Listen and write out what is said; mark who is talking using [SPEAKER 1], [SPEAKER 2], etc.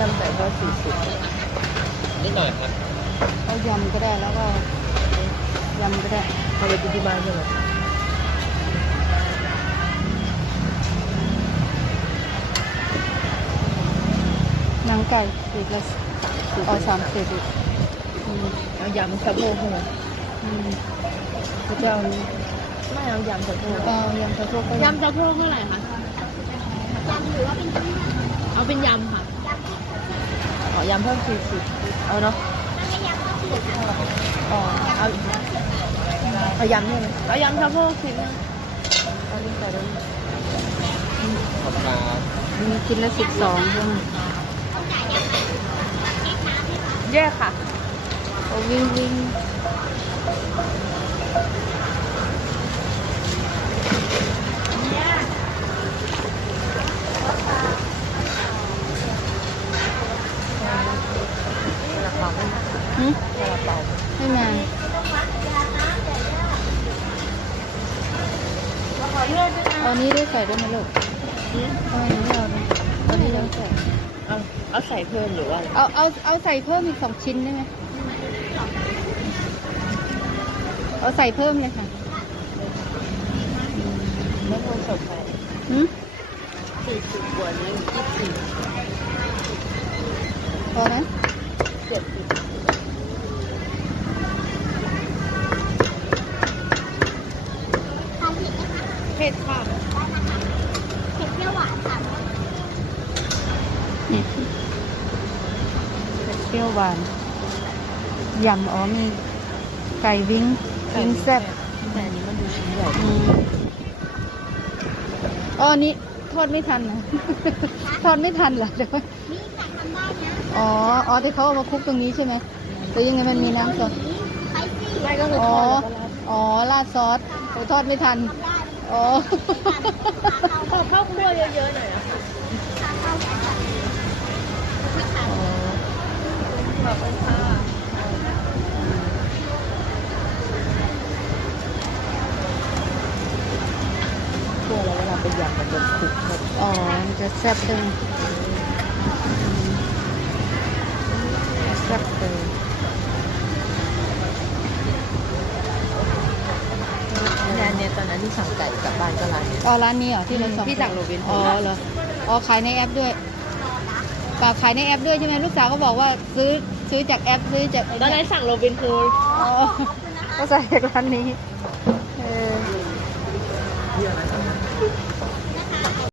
[SPEAKER 1] ยำไก่ทอดสี่สิบ
[SPEAKER 2] นิดหน่อยครับ
[SPEAKER 3] เอายำก็ได้แล้วก็ยำก็ได้
[SPEAKER 1] เอาไปกินที่บ้านใช่ไหม
[SPEAKER 3] หนังไก่อีกละเอาสามสิบอีกอืม
[SPEAKER 1] เอายำสะโพกใช่ไหม
[SPEAKER 3] อืม
[SPEAKER 1] พระเจ้านี้ไม่เอายำสะโพก
[SPEAKER 3] เอายำสะโพกก็
[SPEAKER 4] ยำสะโพกเท่าไหร่คะเอาเป็นยำค่ะ
[SPEAKER 1] อ๋อ ยำเพิ่มสี่สิบเอาเนาะ
[SPEAKER 3] อ๋อ
[SPEAKER 1] เอาเอายำใช่ไหม
[SPEAKER 4] เอายำสะโพกสิบนึง
[SPEAKER 1] เอาลิ้นไก่ด้วย
[SPEAKER 2] ขอบคุณครับ
[SPEAKER 3] มีกินละสิบสองใช่ไหม
[SPEAKER 1] แยกค่ะ
[SPEAKER 3] โอ้วิ่งวิ่ง ไม่มาเอานี้ด้วยใส่ด้วยไหมลูกเอาอันนี้เอานะเอาอันนี้ต้องใส่
[SPEAKER 1] เอาเอาใส่เพิ่มหรือว่าอะไร
[SPEAKER 3] เอาเอาเอาใส่เพิ่มอีกสองชิ้นได้ไหมเอาใส่เพิ่มเลยค่ะ
[SPEAKER 1] ไม่ควรสดไป
[SPEAKER 3] หืม
[SPEAKER 1] สี่สิบกว่านี้ยี่สิบ
[SPEAKER 3] พอไหม
[SPEAKER 1] เจ็ดสิบ
[SPEAKER 4] เผ็ดค่ะ
[SPEAKER 3] นี่เผ็ดเปรี้ยวหวานยำอ๋อมีไก่วิ้งวิ้งแซ่บ
[SPEAKER 1] แต่อันนี้มันดูชิ้นใหญ่
[SPEAKER 3] อืมอ๋ออันนี้ทอดไม่ทันนะทอดไม่ทันเหรอเดี๋ยวอ๋ออ๋อที่เขาเอามาคลุกตรงนี้ใช่ไหมแต่ยังไงมันมีน้ำสด
[SPEAKER 1] ไม่ก็คือ
[SPEAKER 3] อ๋
[SPEAKER 1] ท
[SPEAKER 3] อ
[SPEAKER 1] อดแล้วก็ราด
[SPEAKER 3] อ๋อราดซอสโอ้ทอดไม่ทัน อ๋อ
[SPEAKER 4] ขอข้าวคั่วเยอะๆหน่อยนะคะ
[SPEAKER 1] ขอบคุณค่ะตัวเราเวลาเป็นอยำมันจะคลุกแบบ
[SPEAKER 3] อ๋อมันจะแซ่บเลยแซ่บเลย
[SPEAKER 1] งานเนี่ยตอนนั้น ที่สั่งไก่กลับบ้านก็ร้านเนี้ย
[SPEAKER 3] อ๋อร้านนี้เหรอที่เราสั่ง
[SPEAKER 1] ที่สั่งโรบิน
[SPEAKER 3] อ๋อเหรออ๋อขายในแอปด้วยปากขายในแอปด้วยใช่ไหมลูกสาวก็บอกว่าซื้อซื้อจากแอปซื้อจากไต
[SPEAKER 4] อนนั้นสั่งโรบินคือ
[SPEAKER 3] อ๋อก็ใส่จากร้านนี้เออ